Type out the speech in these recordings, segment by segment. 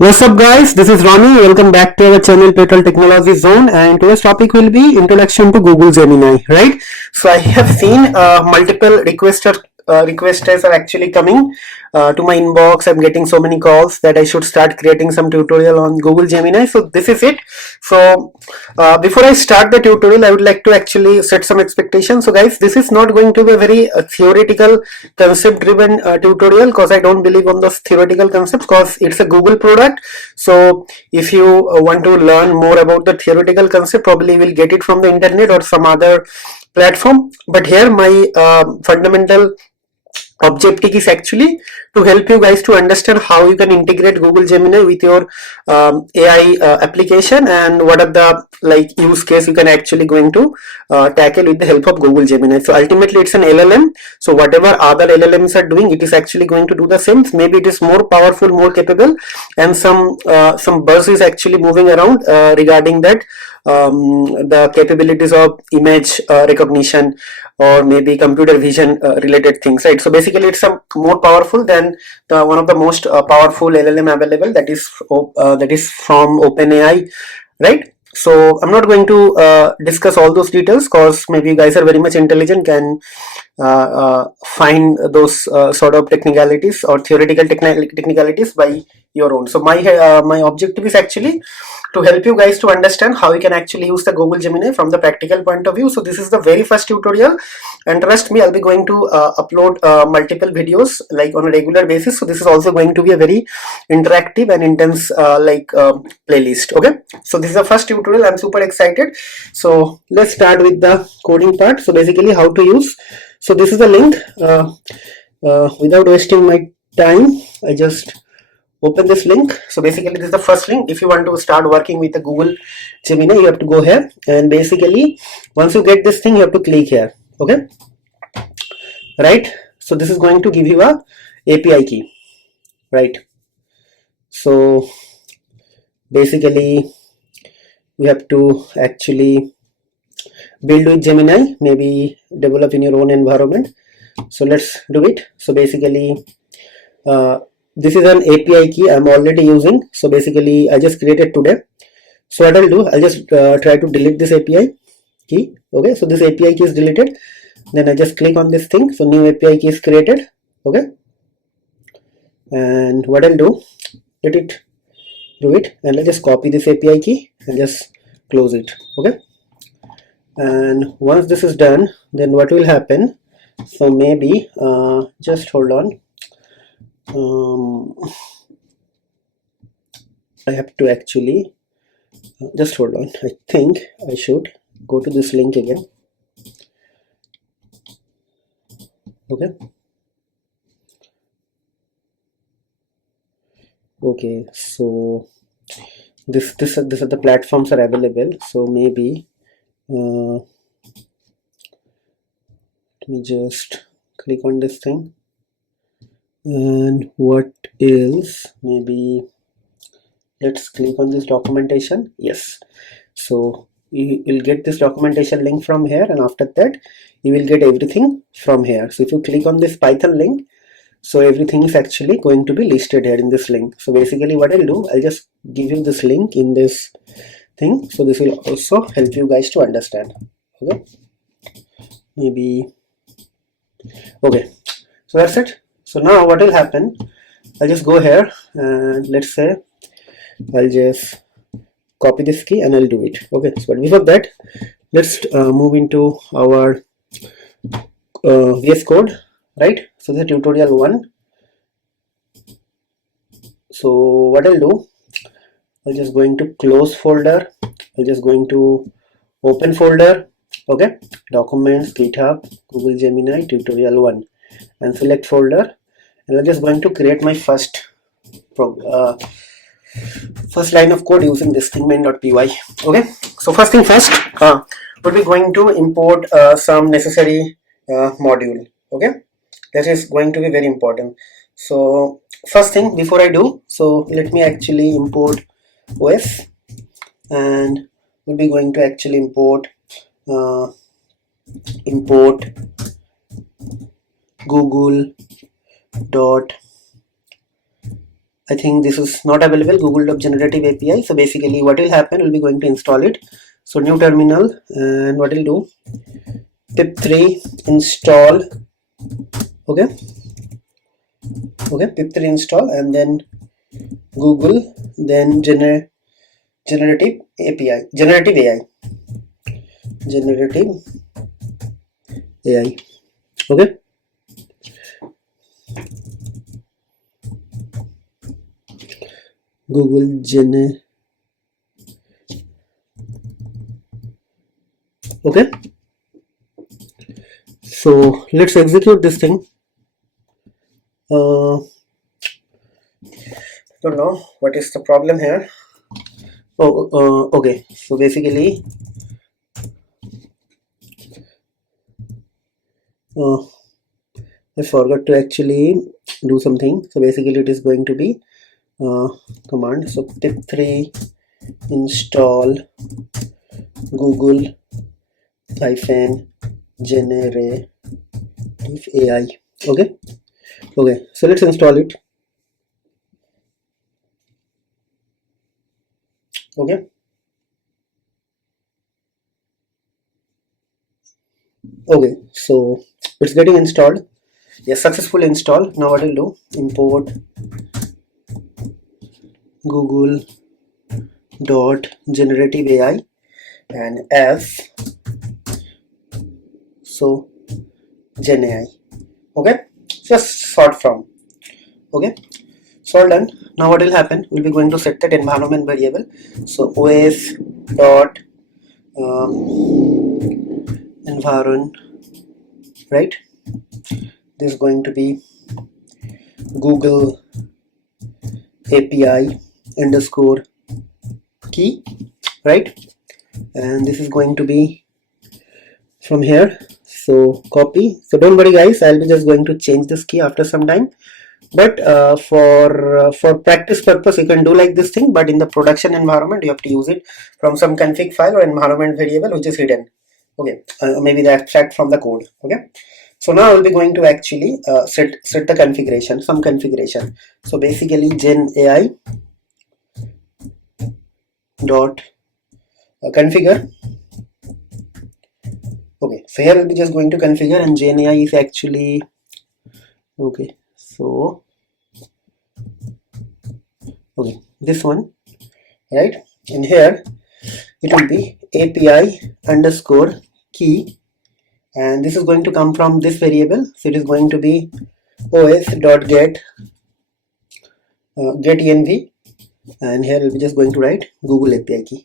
What's up guys, this is Ronnie. Welcome back to our channel Total Technology Zone, and today's topic will be introduction to Google Gemini, right? So I have seen multiple requesters are actually coming to my inbox. I'm getting so many calls that I should start creating some tutorial on Google Gemini. So this is it. So before I start the tutorial, I would like to actually set some expectations. So guys, this is not going to be a very theoretical concept driven tutorial, because I don't believe on those theoretical concepts, because it's a Google product. So if you want to learn more about the theoretical concept, probably you will get it from the internet or some other platform. But here my fundamental objective is actually to help you guys to understand how you can integrate Google Gemini with your AI application, and what are the use case you can actually going to tackle with the help of Google Gemini. So ultimately it's an LLM, so whatever other LLMs are doing, it is actually going to do the same. Maybe it is more powerful, more capable, and some buzz is actually moving around regarding that, the capabilities of image recognition, or maybe computer vision related things, right? So basically it's a more powerful than one of the most powerful LLM available, that is from OpenAI, right? So I'm not going to discuss all those details, because maybe you guys are very much intelligent, can find those sort of technicalities or theoretical technicalities by your own. So my objective is actually to help you guys to understand how you can actually use the Google Gemini from the practical point of view. So this is the very first tutorial, and trust me, I'll be going to upload multiple videos like on a regular basis. So this is also going to be a very interactive and intense playlist. Okay, so this is the first tutorial. I'm super excited. So let's start with the coding part. So basically how to use. So this is the link. Without wasting my time, I just open this link. So basically this is the first link. If you want to start working with the Google Gemini, you have to go here, and basically once you get this thing, you have to click here. Okay, right? So this is going to give you a API key, right? So basically you have to actually build with Gemini, maybe develop in your own environment. So let's do it. So basically this is an API key I'm already using. So basically I just created today. So what I'll do, I'll just try to delete this API key. Okay, so this API key is deleted. Then I just click on this thing. So new API key is created. Okay, and what I'll do, let it do it, and I'll just copy this API key and just close it. Okay, and once this is done, then what will happen? So maybe just hold on. I have to actually just hold on. I think I should go to this link again. Okay. Okay, so this are the platforms are available. So maybe let me just click on this thing. And what else? Maybe let's click on this documentation. Yes, so you will get this documentation link from here, and after that you will get everything from here. So if you click on this Python link, so everything is actually going to be listed here in this link. So basically what I'll do, I'll just give you this link in this thing. So this will also help you guys to understand. Okay, maybe okay, so that's it. So now what will happen, I'll just go here, and let's say I'll just copy this key and I'll do it. Okay, so but before that, let's move into our VS Code, right? So this is tutorial 1. So what I'll do, I'll just going to close folder, I'll just going to open folder. Okay, documents, GitHub, Google Gemini, tutorial 1, and select folder, and I'm just going to create my first line of code using this thing main.py. Okay, so first thing first, we'll be going to import some necessary module. Okay, that is going to be very important. So first thing before I do, so let me actually import OS, and we'll be going to actually import Google dot I think this is not available, Google Generative API. So basically what will happen, we'll be going to install it. So new terminal, and what will do, pip3 install. Okay, pip3 install, and then Google, then generative API, generative AI. Okay, Google Gen. Okay, so let's execute this thing. Don't know what is the problem here. Okay, so basically I forgot to actually do something. So basically it is going to be command. So pip3 install Google hyphen generative AI. Okay, so let's install it. Okay, so it's getting installed. Yes, successful install. Now what I'll do, import Google dot generative AI and as so Gen AI. Okay, just sort from. Okay, so all done. Now what will happen, we'll be going to set that environment variable. So os dot environment, right? This is going to be Google API underscore key, right? And this is going to be from here. So copy. So don't worry guys, I'll be just going to change this key after some time. But for practice purpose, you can do like this thing. But in the production environment, you have to use it from some config file or environment variable which is hidden. Okay, maybe the abstract from the code. Okay, so now I'll be going to actually set the configuration, some configuration. So basically Gen AI dot configure. Okay, so here I'll be just going to configure, and Gen AI is actually okay. So this one, right? And here it will be API underscore key, and this is going to come from this variable. So it is going to be os dot get env, and here we'll be just going to write Google API key,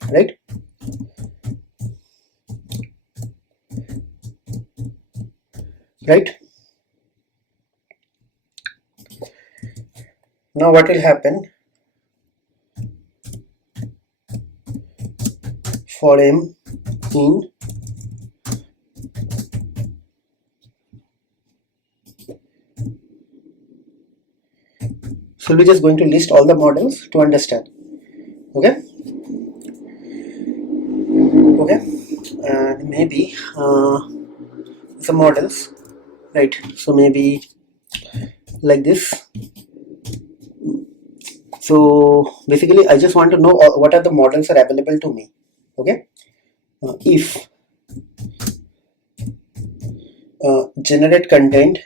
right? Now what will happen, for m in so we're just going to list all the models to understand. Okay, and maybe some models, right? So maybe like this. So basically I just want to know what are the models are available to me. Okay, if generate content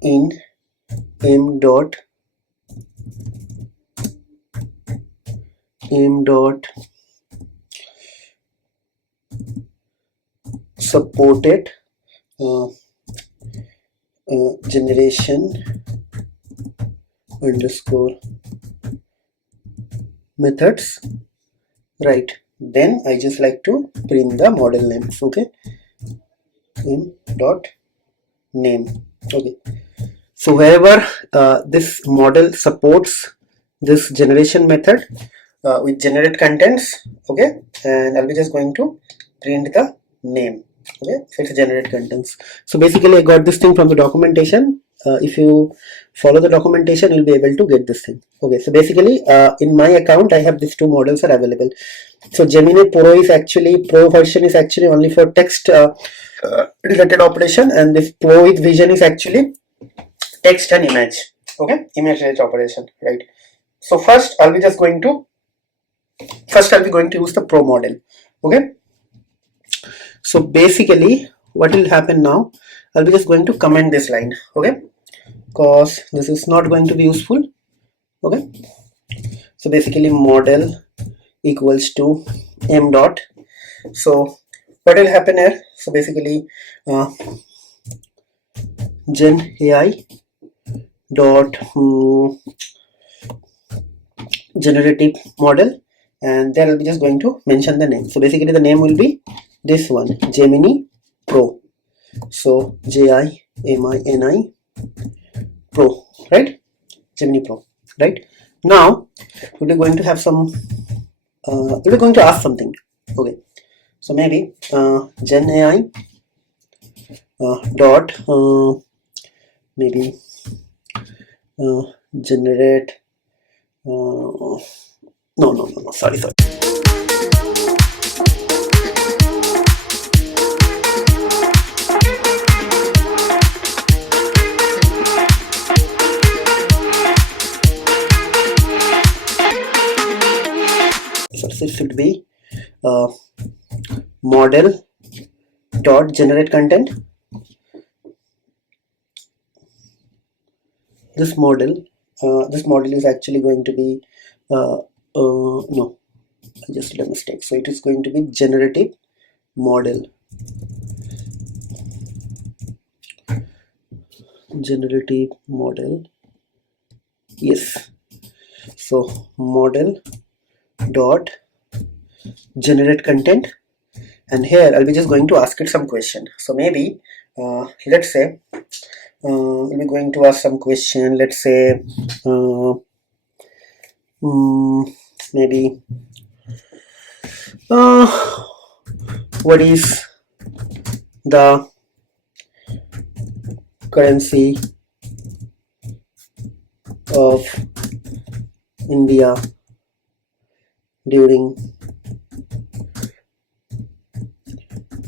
in m dot supported generation underscore methods, right? Then I just like to print the model names. Okay, m dot name. Okay, so wherever this model supports this generation method with generate contents, okay, and I'll be just going to print the name. Okay, so it's generate contents. So basically I got this thing from the documentation. If you follow the documentation, you'll be able to get this thing. Okay, so basically in my account I have these two models are available. So Gemini Pro is actually, Pro version is actually only for text related operation, and this Pro with Vision is actually text and image. Okay, image related operation, right? So first I'll be going to use the Pro model. Okay, so basically what will happen now, I'll be just going to comment this line. Okay, because this is not going to be useful. Okay, so basically model equals to m dot. So what will happen here, so basically gen AI dot generative model, and there I'll be just going to mention the name. So basically the name will be this one, Gemini Pro. So Gemini Pro, right? Gemini Pro, right? Now we're going to have some we're going to ask something. Okay, so maybe gen AI dot maybe generate no, sorry. So this should be model dot generate content. This model is actually going to be no, I just did a mistake. So it is going to be generative model. Generative model. Yes. So model dot generate content, and here I'll be just going to ask it some question. So maybe let's say we're going to ask some question. Let's say maybe what is the currency of India during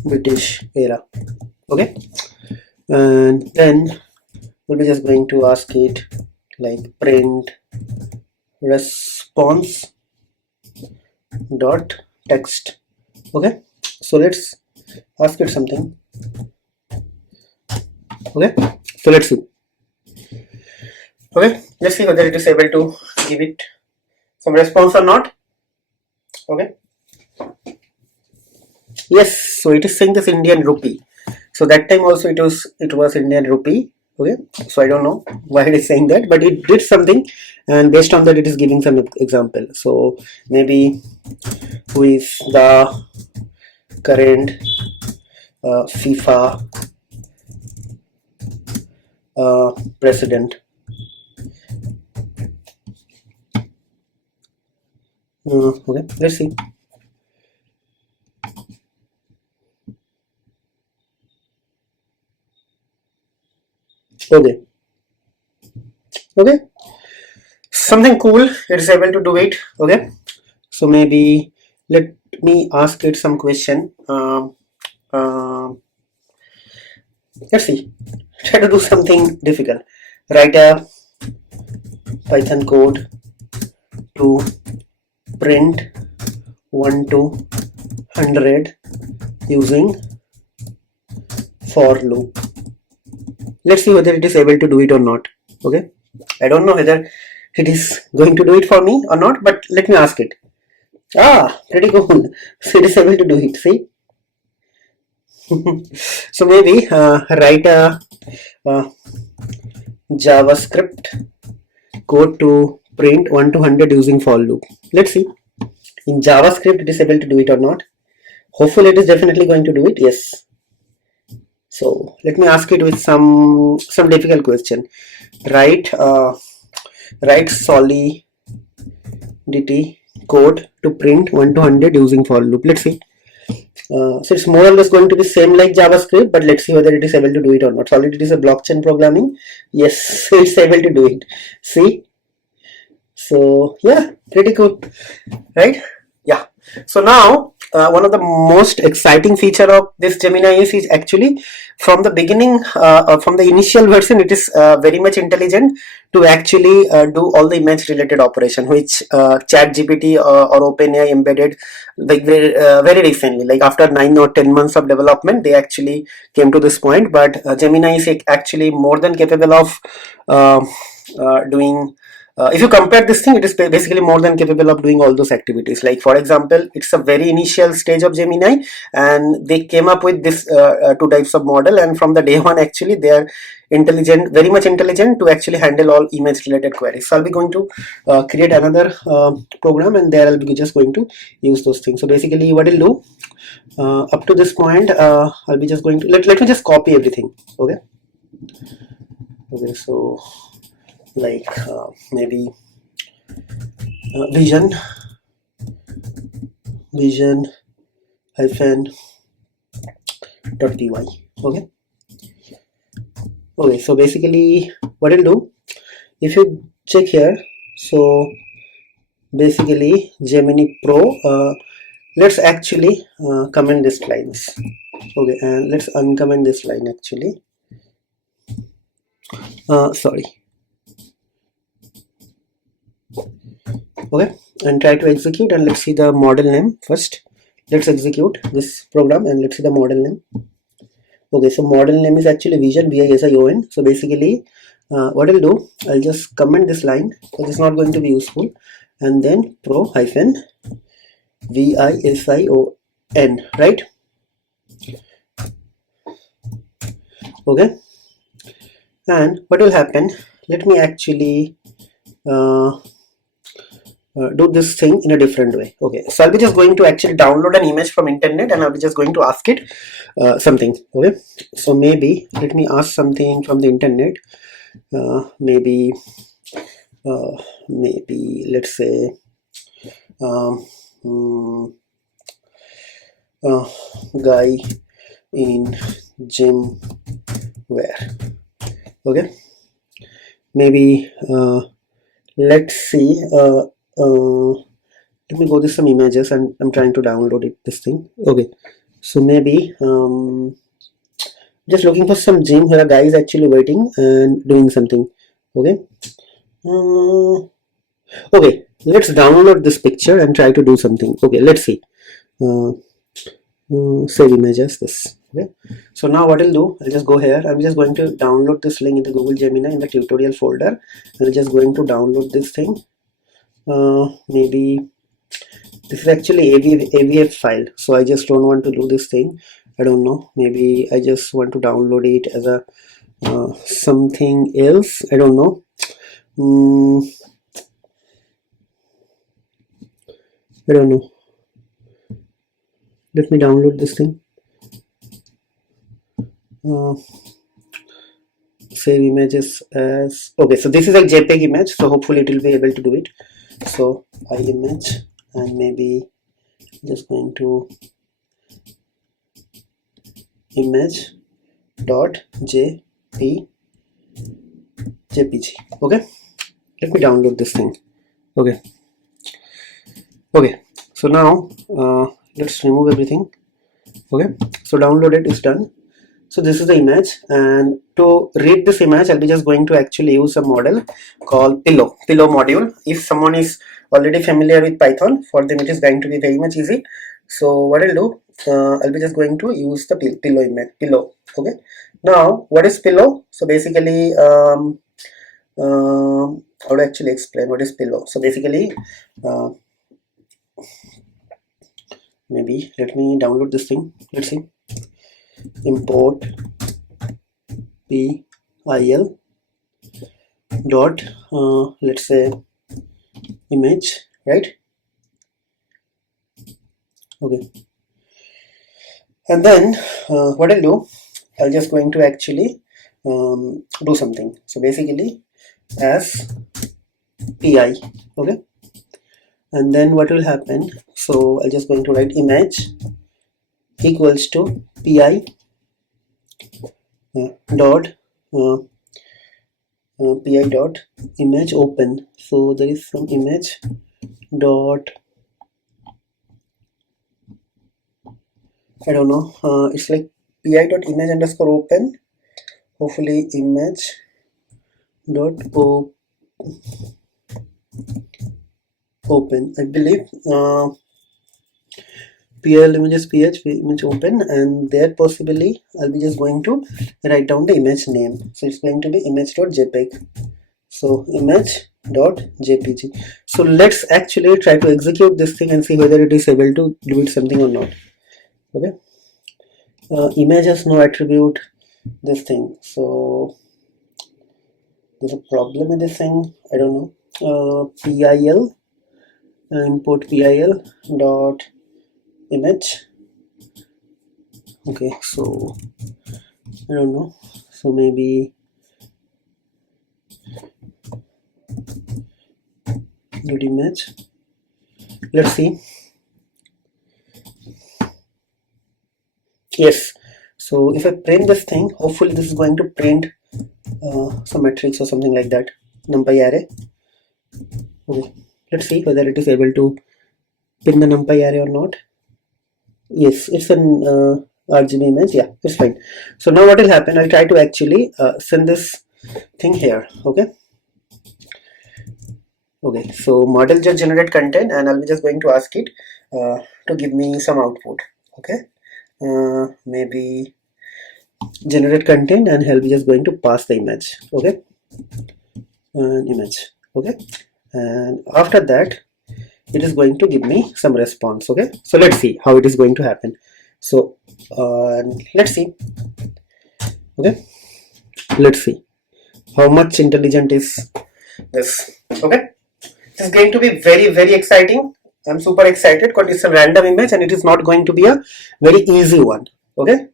British era? Okay, and then we'll be just going to ask it like print response dot text. Okay, so let's ask it something. Okay, so let's see. Okay, let's see whether it is able to give it some response or not. Okay, yes, so it is saying this Indian rupee. So that time also it was Indian rupee. Okay, so I don't know why it is saying that, but it did something, and based on that it is giving some example. So maybe who is the current FIFA president? Okay, let's see. Okay, something cool, it is able to do it. Okay, so maybe let me ask it some question. Let's see, try to do something difficult. Write a Python code to print 1 to 100 using for loop. Let's see whether it is able to do it or not. Okay, I don't know whether it is going to do it for me or not, but let me ask it. Pretty cool. So it is able to do it. See. So maybe write a JavaScript code to print 1 to 100 using for loop. Let's see. In JavaScript it is able to do it or not. Hopefully it is definitely going to do it. Yes. So let me ask it with some difficult question. Write solidity code to print 1 to 100 using for loop. Let's see. So it's more or less going to be same like JavaScript, but let's see whether it is able to do it or not. So already it is a blockchain programming. Yes, it's able to do it. See, so yeah, pretty cool, right? Yeah. So now one of the most exciting feature of this Gemini is actually from the beginning, from the initial version, it is very much intelligent to actually do all the image related operation, which ChatGPT or OpenAI embedded like very recently, like after 9 or 10 months of development, they actually came to this point. But Gemini is actually more than capable of uh, doing if you compare this thing, it is basically more than capable of doing all those activities. Like for example, it's a very initial stage of Gemini, and they came up with this two types of model, and from the day one actually they are intelligent, very much intelligent to actually handle all image related queries. So I'll be going to create another program, and there I'll be just going to use those things. So basically what I'll do up to this point, I'll be just going to let me just copy everything. Okay, so like maybe vision hyphen .py. Okay, so basically what I'll do, if you check here, so basically Gemini Pro, let's actually comment this lines. Okay, and let's uncomment this line actually. Sorry. Okay, and try to execute, and let's see the model name first. Let's execute this program and let's see the model name. Okay, so model name is actually Vision, Vision. So basically what I'll do, I'll just comment this line because it's not going to be useful, and then Pro hyphen Vision, right? Okay, and what will happen, let me actually do this thing in a different way. Okay, so I'll be just going to actually download an image from internet, and I'll be just going to ask it something. Okay, so maybe let me ask something from the internet. Maybe let's say guy in gym wear. Okay, maybe let's see. Let me go to some images, and I'm trying to download it. This thing. Okay, so maybe just looking for some gym where a guy is actually waiting and doing something. Okay. Okay, let's download this picture and try to do something. Okay, let's see. Save images. This. Okay. So now what I'll do, I'll just go here. I'm just going to download this link in the Google Gemini in the tutorial folder. I'm just going to download this thing. Maybe this is actually AVF file, so I just don't want to do this thing. I don't know, maybe I just want to download it as a something else. I don't know. I don't know. Let me download this thing. Save images as, okay, so this is a JPEG image, so hopefully it will be able to do it. So image, and maybe just going to image dot jpg. Okay, let me download this thing. Okay, so now let's remove everything. Okay, so downloaded is done. So this is the image, and to read this image I'll be just going to actually use a model called pillow module. If someone is already familiar with Python, for them it is going to be very much easy. So what I'll do, I'll be just going to use the pillow image. Okay, now what is pillow? So basically how to actually explain what is pillow. So basically maybe let me download this thing. Let's see. Import pil dot let's say image, right? Okay, and then what I'll do, I'll just going to actually do something. So basically as pi. Okay, and then what will happen, so I'll just going to write image equals to pi dot pi dot image open. So there is some image dot, I don't know, it's like pi dot image underscore open, hopefully image dot open, I believe. PL images ph image open, and there possibly I'll be just going to write down the image name. So it's going to be image.jpg. So image.jpg. So let's actually try to execute this thing and see whether it is able to do it something or not. Okay, image has no attribute, this thing, so there's a problem with this thing, I don't know. PIL import PIL dot image. Okay, so I don't know, so maybe dot image, let's see. Yes, so if I print this thing, hopefully this is going to print some matrix or something like that, numpy array. Okay, let's see whether it is able to print the numpy array or not. Yes, it's an RGB image. Yeah, it's fine. So now what will happen, I'll try to actually send this thing here. Okay, so model just generate content, and I'll be just going to ask it to give me some output. Okay, maybe generate content, and I'll be just going to pass the image. Okay, image. Okay, and after that it is going to give me some response. Okay, so let's see how it is going to happen. So let's see. Okay, let's see how much intelligent is this. Okay, this is going to be very exciting. I'm super excited because it's a random image and it is not going to be a very easy one. Okay,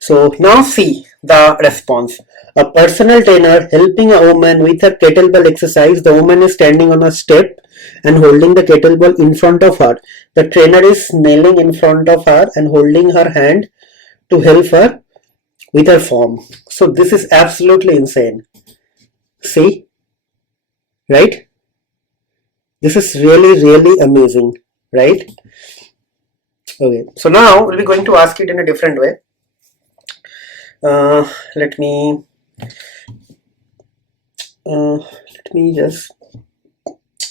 so now see the response. A personal trainer helping a woman with her kettlebell exercise. The woman is standing on a step and holding the kettlebell in front of her. The trainer is kneeling in front of her and holding her hand to help her with her form. So this is absolutely insane. See, right? This is really amazing, right? Okay, so now we'll be going to ask it in a different way. Let me just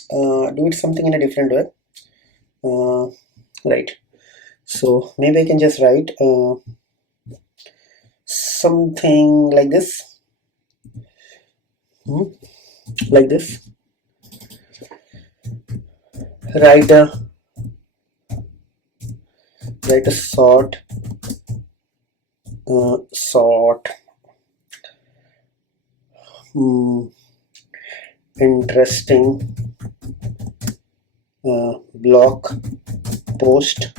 do it something in a different way. Right, so maybe I can just write something like this, like this. Write a sort interesting blog post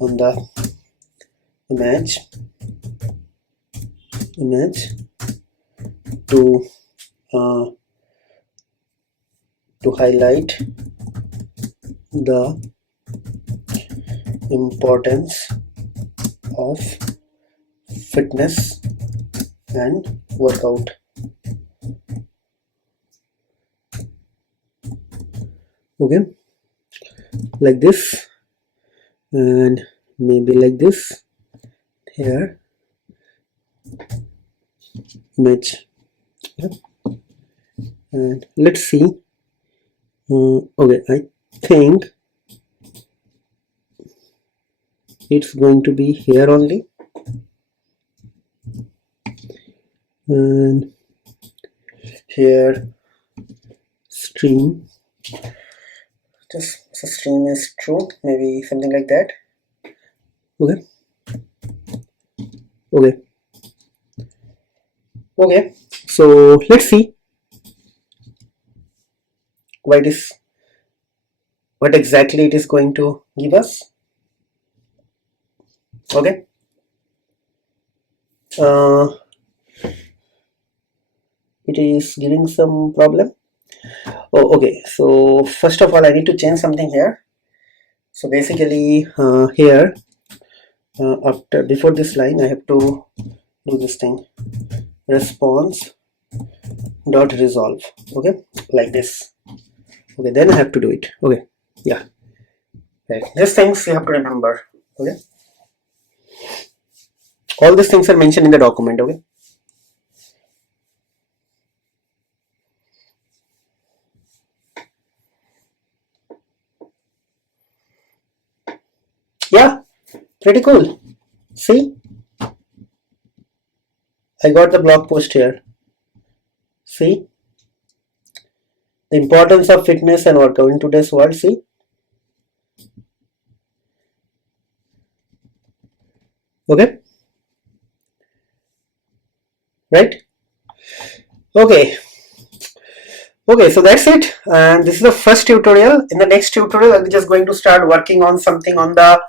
on the image to highlight the importance of fitness and workout. Okay, like this, and maybe like this here, image. Yeah. And let's see. Okay, I think it's going to be here only, and here stream, just so stream is true, maybe something like that. Okay, so let's see what exactly it is going to give us. Okay, it is giving some problem. Oh, okay, so first of all I need to change something here. So basically here before this line I have to do this thing, response dot resolve. Okay, like this. Okay, then I have to do it. Okay, yeah, right. These things you have to remember. Okay, all these things are mentioned in the document. Okay. Yeah, pretty cool. See, I got the blog post here. See, the importance of fitness and workout in today's world. See, okay, right? Okay, okay, so that's it. And this is the first tutorial. In the next tutorial, I'll be just going to start working on something on the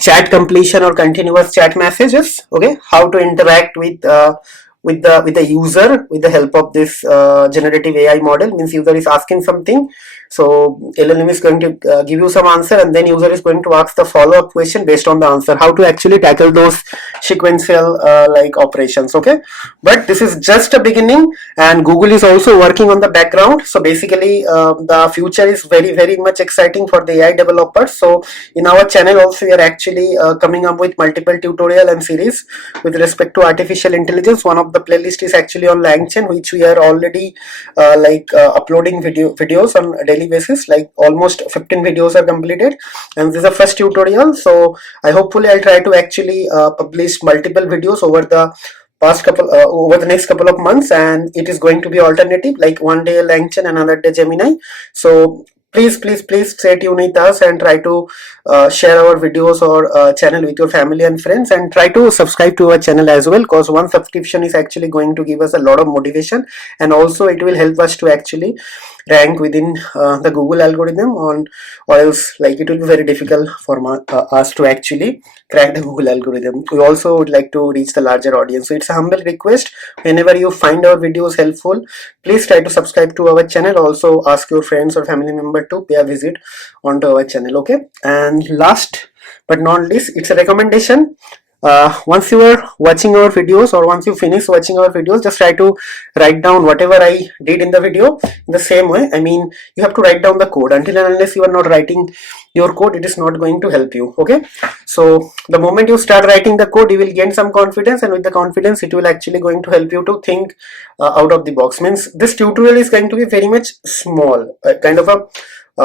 chat completion or continuous chat messages. Okay, how to interact with the user with the help of this generative AI model. Means user is asking something, so LLM is going to give you some answer, and then user is going to ask the follow-up question based on the answer. How to actually tackle those sequential like operations. Okay, but this is just a beginning, and Google is also working on the background. So basically, the future is very much exciting for the AI developers. So in our channel also we are actually coming up with multiple tutorial and series with respect to artificial intelligence. One of the playlist is actually on LangChain, which we are already uploading videos on a daily basis. Like almost 15 videos are completed, and this is the first tutorial. So I'll try to actually publish multiple videos over the over the next couple of months, and it is going to be alternative, like one day LangChain, another day Gemini. So please stay tuned with us and try to share our videos or channel with your family and friends, and try to subscribe to our channel as well, because one subscription is actually going to give us a lot of motivation, and also it will help us to actually rank within the Google algorithm on, or else like it will be very difficult for us to actually crack the Google algorithm. We also would like to reach the larger audience, so it's a humble request. Whenever you find our videos helpful, please try to subscribe to our channel. Also ask your friends or family member to pay a visit onto our channel. Okay, and last but not least, it's a recommendation. Once you are watching our videos, or once you finish watching our videos, just try to write down whatever I did in the video in the same way. I mean, you have to write down the code. Until and unless you are not writing your code, it is not going to help you. Okay, so the moment you start writing the code, you will gain some confidence, and with the confidence it will actually going to help you to think out of the box. Means this tutorial is going to be very much small, kind of a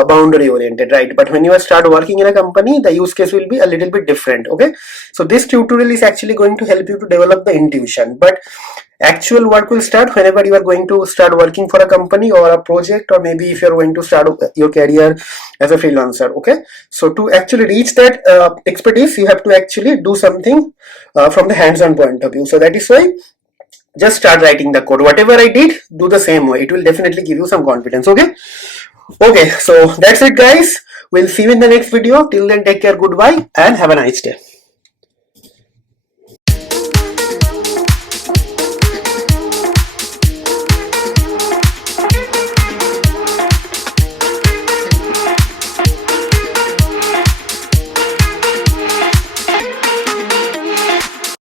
boundary oriented, right? But when you start working in a company, the use case will be a little bit different. Okay, so this tutorial is actually going to help you to develop the intuition, but actual work will start whenever you are going to start working for a company or a project, or maybe if you're going to start your career as a freelancer. Okay, so to actually reach that expertise, you have to actually do something from the hands-on point of view. So that is why just start writing the code. Whatever I did, do the same way. It will definitely give you some confidence. Okay, so that's it guys. We'll see you in the next video. Till then, take care, goodbye, and have a nice day.